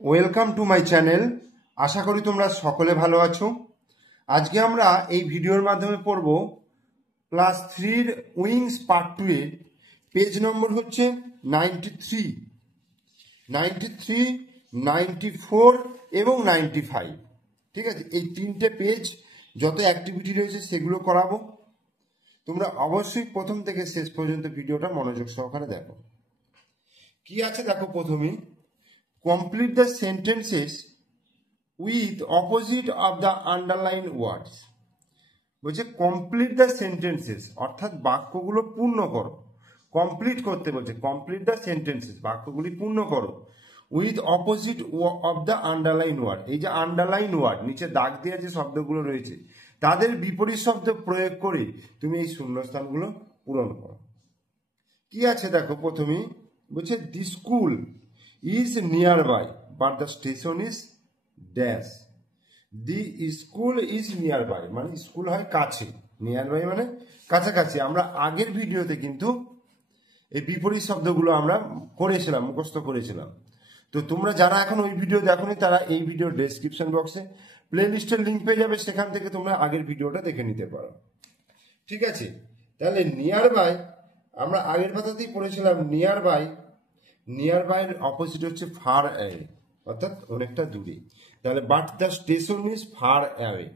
Welcome to my channel. আশা করি তোমরা সকলে ভালো আছো। আজকে আমরা এই ভিডিওর মাধ্যমে পড়ব ক্লাস 3 উইংস পার্ট 2 এর পেজ নম্বর হচ্ছে 93, 94 এবং 95। ঠিক আছে, এই তিনটে পেজ যত অ্যাক্টিভিটি রয়েছে সেগুলো করাবো। তোমরা অবশ্যই প্রথম থেকে শেষ পর্যন্ত ভিডিওটা মনোযোগ সহকারে দেখো। কি আছে দেখো, প্রথমেই complete the sentences with opposite of the underlined words। বলছে কমপ্লিট দ্য সেন্টেন্সেস, অর্থাৎ বাক্যগুলো পূর্ণ করো। কমপ্লিট করতে বলছে, কমপ্লিট দ্য সেন্টেন্সেস, বাক্যগুলি পূর্ণ করো with opposite of the underline word. এই যে আন্ডারলাইন ওয়ার্ড, নিচে দাগ দেওয়া যে শব্দগুলো রয়েছে তাদের বিপরীত শব্দ প্রয়োগ করে তুমি এই শূন্যস্থানগুলো পূরণ করো। কি আছে দেখো, প্রথমেই বলছে the school is nearby but the station is dash। the school is nearby মানে স্কুল হয় কাছে, নিয়ারবাই মানে কাছাকাছি। আমরা আগের ভিডিওতে কিন্তু এই বিপরীত শব্দগুলো আমরা করেছিলাম, মুখস্থ করেছিলাম। তো তোমরা যারা এখন ওই ভিডিও দেখোনি তারা এই ভিডিওর ডেসক্রিপশন বক্সে প্লে লিস্টের লিঙ্ক পেয়ে যাবে, সেখান থেকে তোমরা আগের ভিডিওটা দেখে নিতে পারো। ঠিক আছে, তাহলে নিয়ারবাই আমরা আগের পাতাতেই পড়েছিলাম। নিয়ার বাইয়ের অপোজিট হচ্ছে ফার অ্যাওয়ে, অর্থাৎ অনেকটা দূরে। তাহলে but the station is far away,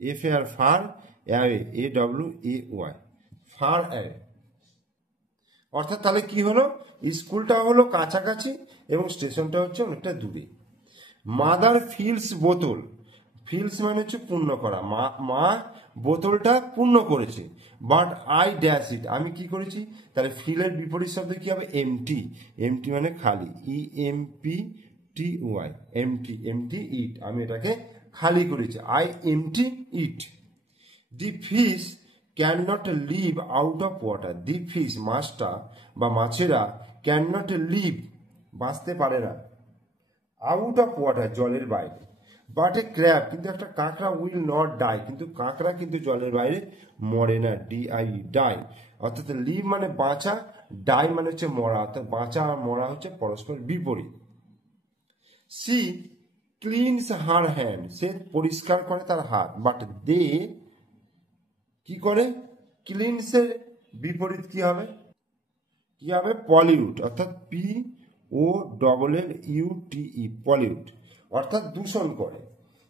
F A R far away, A W A Y, far away. অর্থাৎ তাহলে কি হলো, স্কুলটা হলো কাছাকাছি এবং স্টেশনটা হচ্ছে অনেকটা দূরে। মাদার ফিলস বোতল, ফিলস মানে হচ্ছে পূর্ণ করা, মা বোতলটা পূর্ণ করেছে। বাট আই ড্যাশ ইট, আমি কি করেছি। তাহলে ফিলের বিপরীত শব্দ কি হবে, এমটি। এমটি মানে খালি, E M P T Y, empty. Empty it, আমি এটাকে খালি করেছি, I empty it. The fish can not live out of water. The fish, মাছটা বা মাছেরা, ক্যান নট লিভ বাঁচতে পারে না, আউট অফ ওয়াটার জলের বাইরে। বাট এ ক্র্যাব, কিন্তু একটা কাঁকড়া, উইল নট ডাই, কিন্তু কাঁকড়া কিন্তু জলের বাইরে মরে না, ডিআই, ডাই। অর্থাৎ লিভ মানে বাঁচা, ডাই মানে হচ্ছে মরা, অর্থাৎ বাঁচা আর মরা হচ্ছে পরস্পর বিপরীত। সি ক্লিনস হার হ্যান্ড, সে পরিষ্কার করে তার হাত। বাট দে কি করে, ক্লিনসের বিপরীত কি হবে, কি হবে, পলিউট, অর্থাৎ P O double L U T E, pollute, অর্থাৎ দূষণ করে।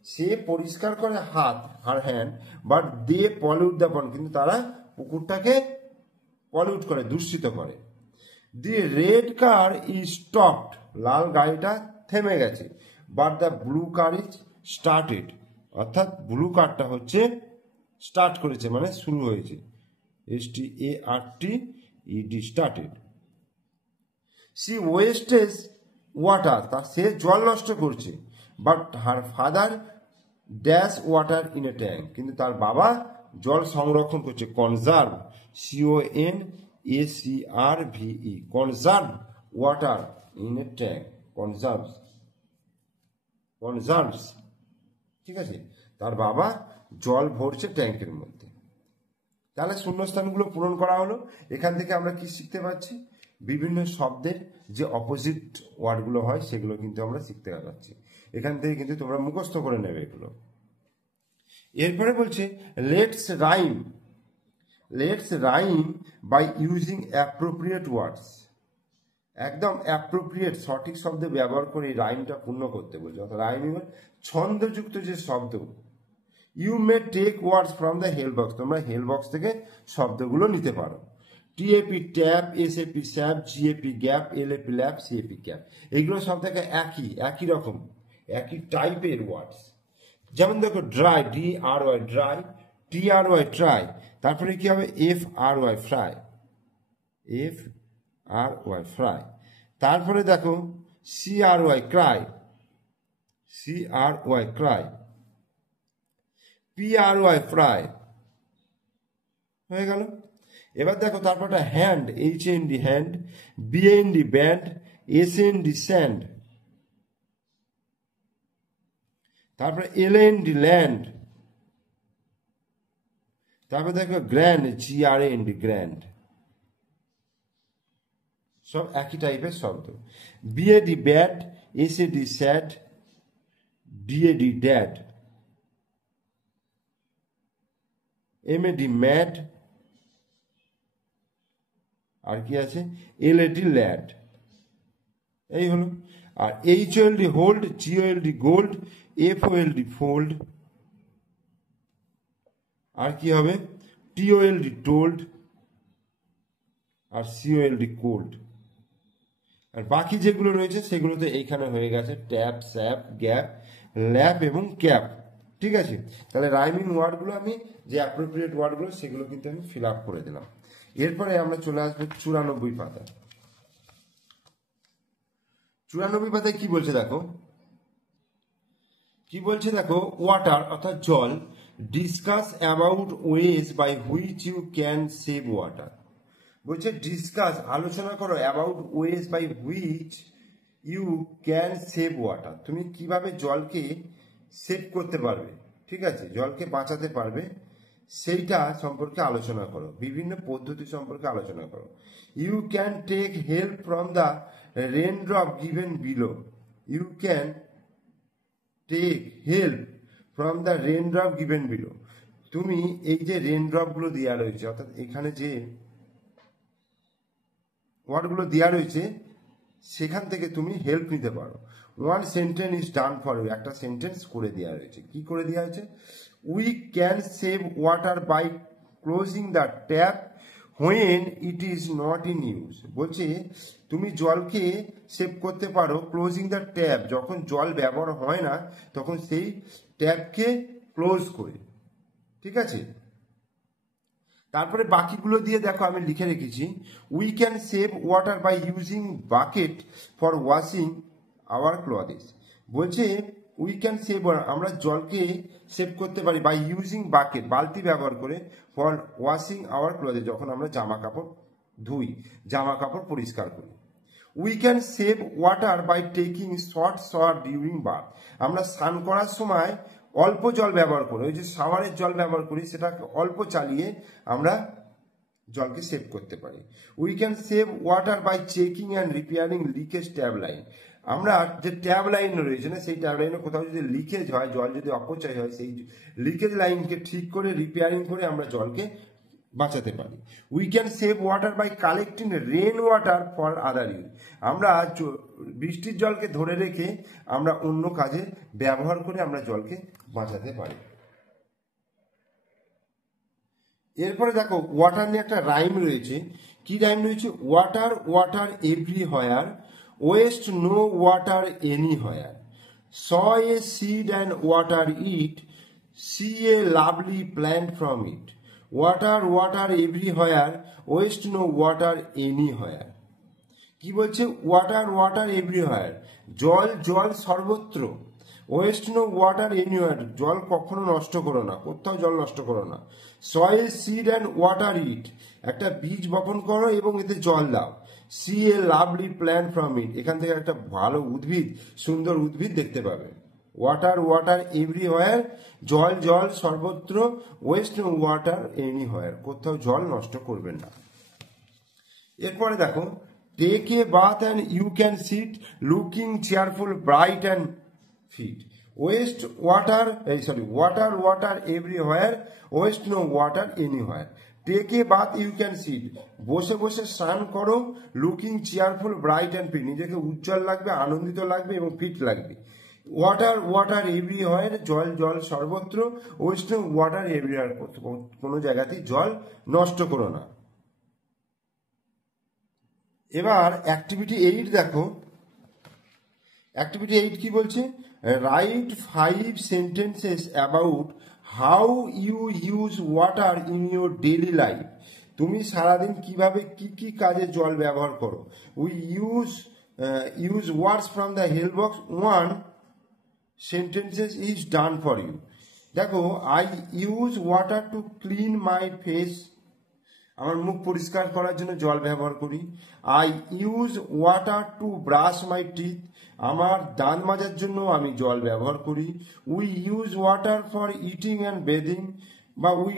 সে পরিষ্কার করে হাত, আর hand, but they pollute the pond, কিন্তু তারা পুকুরটাকে পলিউট করে, দূষিত করে। The red car is stopped, লাল গাড়িটা থেমে গেছে। But the blue car is started, অর্থাৎ ব্লু কারটা হচ্ছে স্টার্ট করেছে মানে শুরু হয়েছে, S T A R T E D, started. She wastage water, তা সে জল নষ্ট করছে। But her father dash water in a tank, কিন্তু তার বাবা জল সংরক্ষণ করছে, conserve, C O N A C R V E, conserve water in a tank, conserves. ঠিক আছে, তার বাবা জল ভরছে ট্যাঙ্কের মধ্যে। তাহলে শূন্যস্থানগুলো পূরণ করা হলো। এখান থেকে আমরা কি শিখতে পারছি, বিভিন্ন শব্দের যে অপোজিট ওয়ার্ডগুলো হয় সেগুলো কিন্তু আমরা শিখতে পারছি। এখান থেকে কিন্তু তোমরা মুখস্থ করে নেবে এগুলো। এরপরে বলছে let's rhyme by using appropriate words. একদম অ্যাপ্রোপ্রিয়েট, সঠিক শব্দ ব্যবহার করে এই রাইমটা পূর্ণ করতে বলছে। অর্থাৎ রাইমিং ছন্দযুক্ত যে শব্দ। You may take words from the help box, তোমরা হেল্প বক্স থেকে শব্দগুলো নিতে পারো। T A P tap, S A P sap, G A P gap, L A P lap, C A P cap, এগুলো সব থেকে একই রকম, একই টাইপের ওয়ার্ডস। যেমন দেখো dry, D R Y dry, T R Y try, তারপরে কি হবে, F R Y fry, F R Y fry. তারপরে দেখো C R Y cry, C R Y cry, P R Y fry, হয়ে গেল। এবার দেখো তারপরটা hand, H N D hand, B N D band, S N D sand, তারপরে L N D land, তারপরে দেখো grand, G R N D grand, সব একই টাইপের শব্দ। B A D bad, S A D sad, D A D dad, M A D mad, আর কি আছে এলএডি ল্যাড, এই হলো। আর H O L D hold, G O L D gold, F O L D fold, আর কি হবে টিওএলডি টোল্ড, আর সিওএলডি কোল্ড। আর বাকি যেগুলো রয়েছে সেগুলো তো এইখানে হয়ে গেছে, ট্যাপ, স্যাপ, গ্যাপ, ল্যাপ এবং ক্যাপ। ঠিক আছে, তাহলে রাইমিং ওয়ার্ডগুলো আমি যে অ্যাপ্রোপ্রিয়েট ওয়ার্ডগুলো সেগুলো কিন্তু আমি ফিল আপ করে দিলাম। এরপরে আমরা চলে আসবো 94 পাতা। 94 পাতায় কি বলছে দেখো, কি বলছে দেখো, ওয়াটার অর্থাৎ জল, discuss about ways by which you can save water. বলছে ডিসকাস, আলোচনা করো, about ways by which you can save water, তুমি কিভাবে জলকে সেভ করতে পারবে, ঠিক আছে, জলকে বাঁচাতে পারবে, সেইটা সম্পর্কে আলোচনা করো, বিভিন্ন পদ্ধতি সম্পর্কে আলোচনা করো। You can take help from the raindrop given below, you can take help from the raindrop given below, তুমি এই যে রেনড্রপগুলো দেওয়া রয়েছে, অর্থাৎ এখানে যে ওয়ার্ডগুলো দেওয়া রয়েছে সেখান থেকে তুমি হেল্প নিতে পারো। One sentence is done for you, একটা সেন্টেন্স করে দেওয়া রয়েছে। কি করে দেওয়া হয়েছে, we can save water by closing the tap when it is not in use. বলছে তুমি জলকে সেভ করতে পারো ক্লোজিং দ্য ট্যাপ, যখন জল ব্যবহার হয় না তখন সেই ট্যাপকে ক্লোজ করে। ঠিক আছে, তারপরে বাকিগুলো দিয়ে দেখো আমি লিখে রেখেছি, we can save water by using bucket for washing our clothes. বলছে উই ক্যান সেভ, আমরা জলকে সেভ করতে পারি বাই ইউজিং বাকেট, বালতি ব্যবহার করে, ফর ওয়াশিং আওয়ার ক্লথেস, যখন আমরা জামা কাপড় ধুই, জামা কাপড় পরিষ্কার করি। We can save water by taking short shower during bath, আমরা স্নান করার সময় অল্প জল ব্যবহার করি, ওই যে শাওয়ারের জল ব্যবহার করি সেটাকে অল্প চালিয়ে আমরা জলকে সেভ করতে পারি। We can save water by checking and repairing leakage tap line, আমরা যে ট্যাব লাইন রয়েছে না সেই ট্যাব লাইনে কোথাও যদি লিকেজ হয়, জল যদি অপচয় হয়, সেই লিকেজ লাইনকে ঠিক করে রিপেয়ারিং করে আমরা জলকে বাঁচাতে পারি। We can save water by collecting rain water for other use, আমরা বৃষ্টির জলকে ধরে রেখে আমরা অন্য কাজে ব্যবহার করে আমরা জলকে বাঁচাতে পারি। এরপরে দেখো ওয়াটার নিয়ে একটা রাইম রয়েছে। কি রাইম রয়েছে, water water everywhere, waste no water anywhere, sow a seed and water it, see a lovely plant from it, water water everywhere, waste no water anywhere. কি বলছে, water water every হোয়ার, জল জল সর্বত্র, West no water anywhere, জল কখনো নষ্ট করো না, কোথাও জল নষ্ট করো না, soil seed and water it, একটা বীজ বপন করো এবং এতে জল দাও, see a lovely plant from it, এখান থেকে একটা ভালো উদ্ভিদ, সুন্দর উদ্ভিদ দেখতে পাবে। ওয়াটার ওয়াটার এভরিহোয়ার, জল জল সর্বত্র, ওয়েস্ট নো ওয়াটার এনিহোয়ার, কোথাও জল নষ্ট করবেন না। এরপরে দেখো, take a bath and you can sit looking cheerful bright and fit, waste water water water everywhere, waste no water anywhere. Take a bath you can sit, বসে বসে স্নান করো, looking cheerful bright and fit, নিজেকে উজ্জ্বল লাগবে, আনন্দিত লাগবে এবং ফিট লাগবে। ওয়াটার ওয়াটার এভরিহোয়ার, জল জল সর্বত্র, ওয়েস্ট নো ওয়াটার এভরিহোয়ার, কোনো জায়গাতেই জল নষ্ট করো না। এবার অ্যাক্টিভিটি 8 দেখো, অ্যাক্টিভিটি 8 কি বলছে, write 5 sentences about how you use water in your daily life, তুমি সারাদিন কিভাবে কি কি কাজে জল ব্যবহার করো। We use words from the help box, 1 sentences is done for you. দেখো, I use water to clean my face, আমার মুখ পরিষ্কার করার জন্য জল ব্যবহার করি। I use water to brush my teeth, আমার দাঁত মাজার জন্য আমি জল ব্যবহার করি। We use water for eating and bathing, বা উই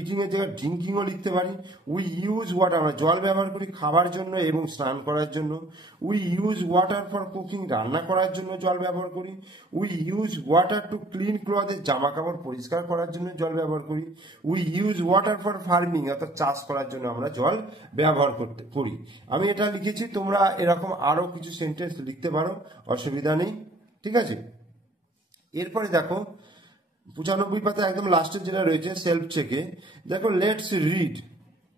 ইটিং এর জায়গায় ড্রিঙ্কিংও লিখতে পারি। উই ইউজ ওয়াটার, আমরা জল ব্যবহার করি খাবার জন্য এবং স্নান করার জন্য। We use water for cooking, রান্না করার জন্য জল ব্যবহার করি। We use water to clean clothes, জামা কাপড় পরিষ্কার করার জন্য জল ব্যবহার করি। We use water for farming, অর্থাৎ চাষ করার জন্য আমরা জল ব্যবহার করি। আমি এটা লিখেছি, তোমরা এরকম আরো কিছু সেন্টেন্স লিখতে পারো, অসুবিধা নেই, ঠিক আছে। এরপরে দেখো 95 পাতা একদম লাস্টের যেটা রয়েছে সেলফ চেকে, দেখো লেটস রিড,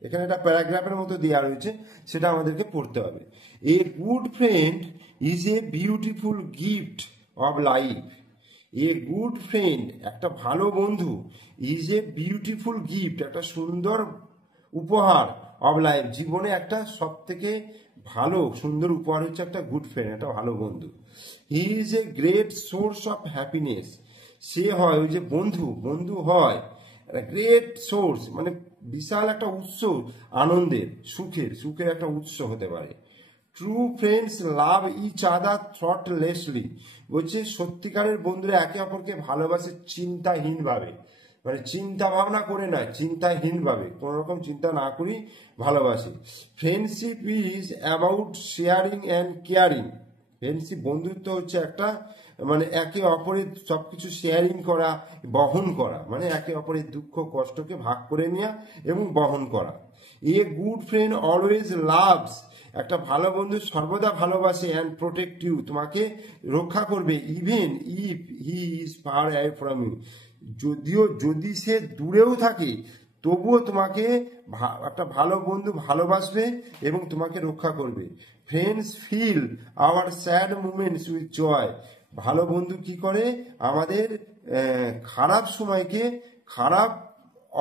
এখানে একটা প্যারাগ্রাফের মতো দেওয়া রয়েছে, সেটা আমাদেরকে পড়তে হবে। A good friend is a beautiful gift of life. A good friend, একটা ভালো বন্ধু, ইজ এ বিউটিফুল গিফট, একটা সুন্দর উপহার, অব লাইফ, জীবনে একটা সব থেকে ভালো সুন্দর উপহার হচ্ছে একটা গুড ফ্রেন্ড, একটা ভালো বন্ধু। He is a great source of happiness, সে হয়, ওই যে বন্ধু হয় গ্রেট সোর্স, মানে বিশাল একটা উৎস, আনন্দের, সুখের একটা উৎস হতে পারে। True friends love each other thoughtlessly, বলছে সত্যিকারের বন্ধুরা একে অপরকে ভালোবাসে চিন্তাহীন ভাবে, মানে চিন্তা ভাবনা করে নয়, চিন্তাহীন ভাবে, কোন রকম চিন্তা না করি ভালোবাসে। Friendship is about sharing and caring, friendship বন্ধুত্ব হচ্ছে একটা, মানে একে অপরের সবকিছু শেয়ারিং করা, বহন করা, মানে একে অপরের দুঃখ কষ্টকে ভাগ করে নেওয়া এবং বহন করা। A good friend always loves, একটা ভালো বন্ধু সর্বদা ভালোবাসে, অ্যান্ড প্রোটেক্ট ইউ, তোমাকে রক্ষা করবে, even if he is far away from you, যদি সে দূরেও থাকে তবুও তোমাকে একটা ভালো বন্ধু ভালোবাসবে এবং তোমাকে রক্ষা করবে। Friends fill our sad moments with joy, ভালো বন্ধু কি করে, আমাদের খারাপ সময়কে, খারাপ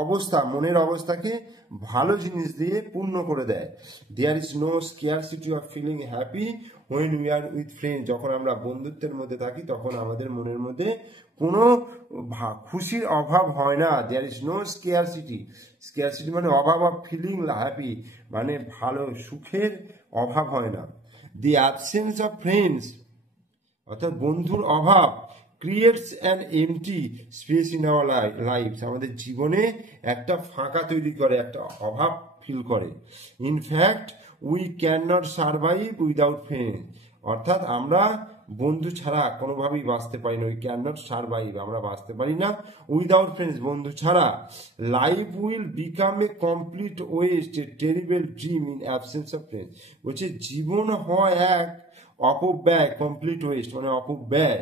অবস্থা, মনের অবস্থাকে ভালো জিনিস দিয়ে পূর্ণ করে দেয়। There is no scarcity of feeling happy when we are with friend, যখন আমরা বন্ধুত্বের মধ্যে থাকি তখন আমাদের মনের মধ্যে কোনো খুশির অভাব হয় না। দেয়ার ইজ নো স্কেয়ারসিটি মানে অভাব, অফ ফিলিং হ্যাপি মানে ভালো সুখের অভাব হয় না। দি অ্যাবসেন্স অফ ফ্রেন্ডস, অর্থাৎ বন্ধুর অভাব, creates an empty space in our life, আমাদের জীবনে একটা ফাঁকা তৈরি করে, একটা অভাব ফিল করে। In fact we can not survive without friend, অর্থাৎ আমরা বন্ধু ছাড়া কোনোভাবেই বাঁচতে পারি না। উই ক্যান নট সার্ভাইভ, আমরা বাঁচতে পারি না উইদাউট ফ্রেন্ডস, বন্ধু ছাড়া। Life will become a complete West, a terrible dream in absence of friends, বলছে জীবন হয় এক অপব্যয়, কমপ্লিট ওয়েস্ট মানে অপব্যয়,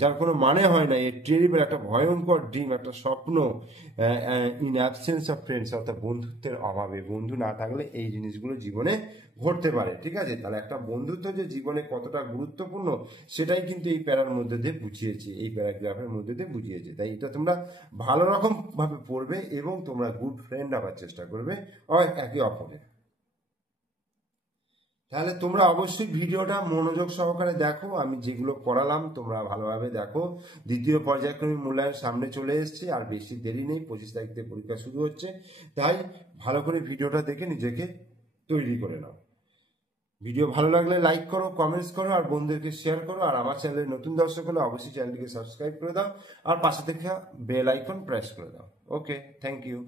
যার কোনো মানে হয় না, এ টেরিবল একটা ভয়ঙ্কর ড্রিম, একটা স্বপ্ন, ইন অ্যাবসেন্স অফ ফ্রেন্ডস, অর্থাৎ বন্ধুত্বের অভাবে, বন্ধু না থাকলে এই জিনিসগুলো জীবনে ঘটতে পারে, ঠিক আছে। তাহলে একটা বন্ধুত্ব যে জীবনে কতটা গুরুত্বপূর্ণ সেটাই কিন্তু এই প্যারার মধ্যে দিয়ে বুঝিয়েছে, এই প্যারাগ্রাফের মধ্যে দিয়ে বুঝিয়েছে। তাই এটা তোমরা ভালো রকম ভাবে পড়বে এবং তোমরা গুড ফ্রেন্ড হওয়ার চেষ্টা করবে একে অপরের। তাহলে তোমরা অবশ্যই ভিডিওটা মনোযোগ সহকারে দেখো, আমি যেগুলো করালাম তোমরা ভালোভাবে দেখো। দ্বিতীয় পর্যায়ক্রমিক মূল্যায়ন সামনে চলে এসছে, আর বেশি দেরি নেই, 25 তারিখ থেকে পরীক্ষা শুরু হচ্ছে, তাই ভালো করে ভিডিওটা দেখে নিজেকে তৈরি করে নাও। ভিডিও ভালো লাগলে লাইক করো, কমেন্টস করো, আর বন্ধুদেরকে শেয়ার করো। আর আমার চ্যানেলে নতুন দর্শক হলে অবশ্যই চ্যানেলটিকে সাবস্ক্রাইব করে দাও, আর পাশে থেকে বেল আইকন প্রেস করে দাও। ওকে, থ্যাংক ইউ।